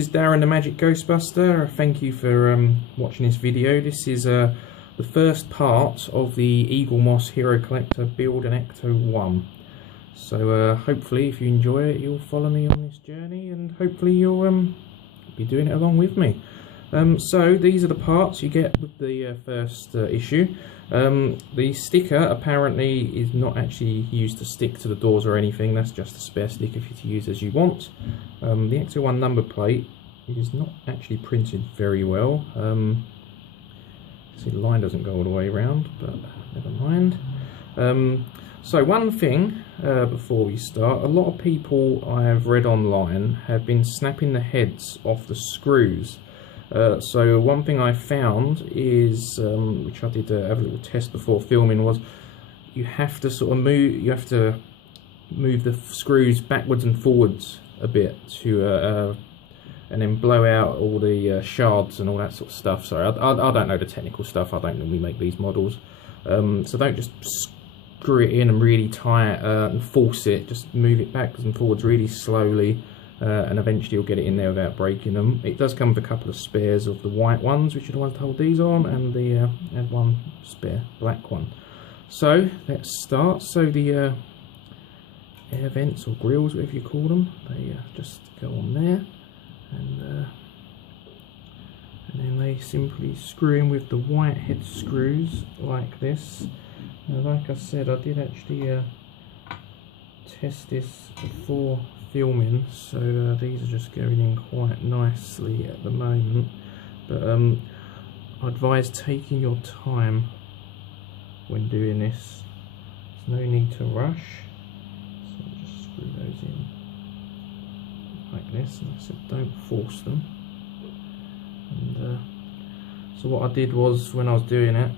This is Darren the Magic Ghostbuster. Thank you for watching this video. This is the first part of the Eaglemoss Hero Collector build and Ecto 1. So hopefully if you enjoy it you'll follow me on this journey, and hopefully you'll be doing it along with me. So these are the parts you get with the first issue. The sticker apparently is not actually used to stick to the doors or anything, that's just a spare sticker for you to use as you want. The Ecto 1 number plate is not actually printed very well. See, the line doesn't go all the way around, but never mind. So one thing before we start, a lot of people I have read online have been snapping the heads off the screws. So one thing I found is, which I did have a little test before filming, was you have to sort of move the screws backwards and forwards a bit to and then blow out all the shards and all that sort of stuff. Sorry, I don't know the technical stuff. I don't normally make these models, so don't just screw it in and really tie it and force it. Just move it backwards and forwards really slowly. And eventually you'll get it in there without breaking them. It does come with a couple of spares of the white ones, which are the ones to hold these on, and the one spare black one. So let's start. So the air vents or grills, whatever you call them, they just go on there, and then they simply screw in with the white head screws like this. Now, like I said, I did actually test this before filming, so these are just going in quite nicely at the moment, but I advise taking your time when doing this. There's no need to rush, so just screw those in like this, and I said don't force them. And so what I did was, when I was doing it,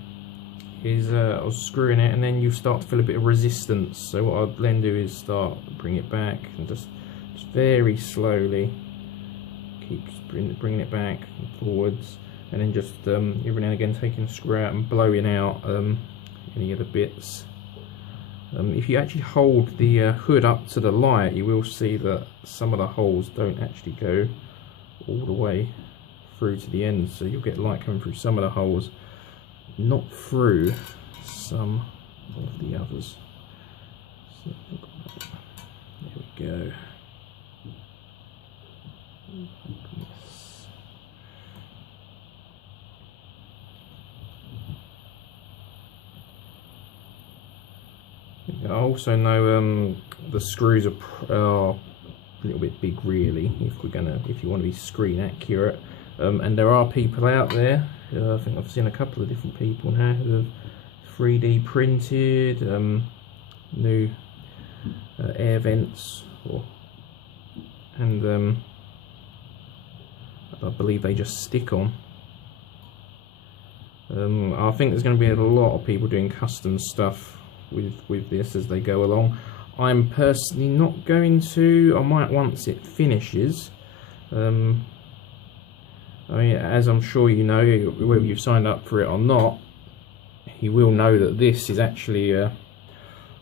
is I was screwing it, and then you start to feel a bit of resistance. So what I'd then do is bring it back and just very slowly keep bringing it back and forwards, and then just every now and again taking a screw out and blowing out any of the bits. If you actually hold the hood up to the light, you will see that some of the holes don't actually go all the way through to the end, so you'll get light coming through some of the holes, not through some of the others. So, there we go. I also know the screws are a little bit big, really, if you want to be screen accurate. And there are people out there, I think I've seen a couple of different people now who have 3D printed new air vents, and I believe they just stick on. I think there's going to be a lot of people doing custom stuff with this as they go along. I'm personally not going to. I might once it finishes. I mean, as I'm sure you know, whether you've signed up for it or not, you will know that this is actually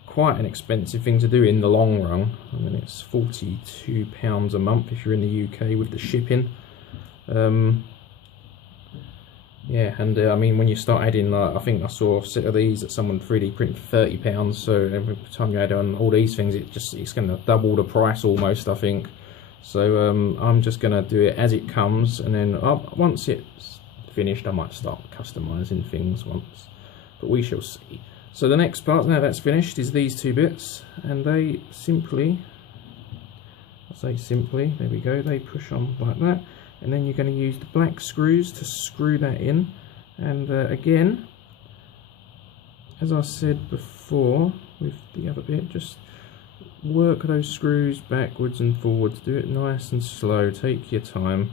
quite an expensive thing to do in the long run. I mean, it's £42 a month if you're in the UK with the shipping. Yeah, and I mean, when you start adding, like, I think I saw a set of these that someone 3D printed for £30, so every time you add on all these things, it's going to double the price almost, I think. So I'm just going to do it as it comes, and then once it's finished I might start customizing things once, but we shall see. So the next part, now that's finished, is these two bits, and they simply, I say simply, there we go, they push on like that, and then you're going to use the black screws to screw that in. And again, as I said before with the other bit, just work those screws backwards and forwards, do it nice and slow, take your time,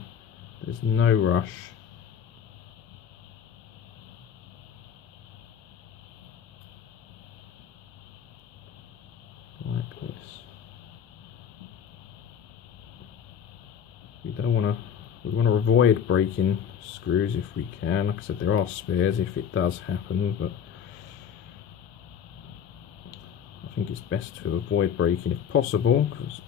there's no rush. Like this. We want to avoid breaking screws if we can. Like I said, there are spares if it does happen, but I think it's best to avoid breaking if possible, because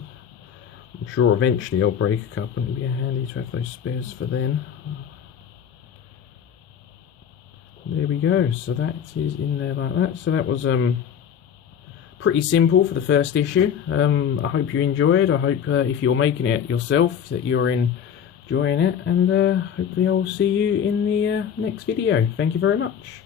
I'm sure eventually I'll break a couple and it'll be handy to have those spares for then. There we go, so that is in there like that. So that was pretty simple for the first issue. I hope you enjoyed. I hope if you're making it yourself that you're enjoying it, and hopefully I'll see you in the next video. Thank you very much.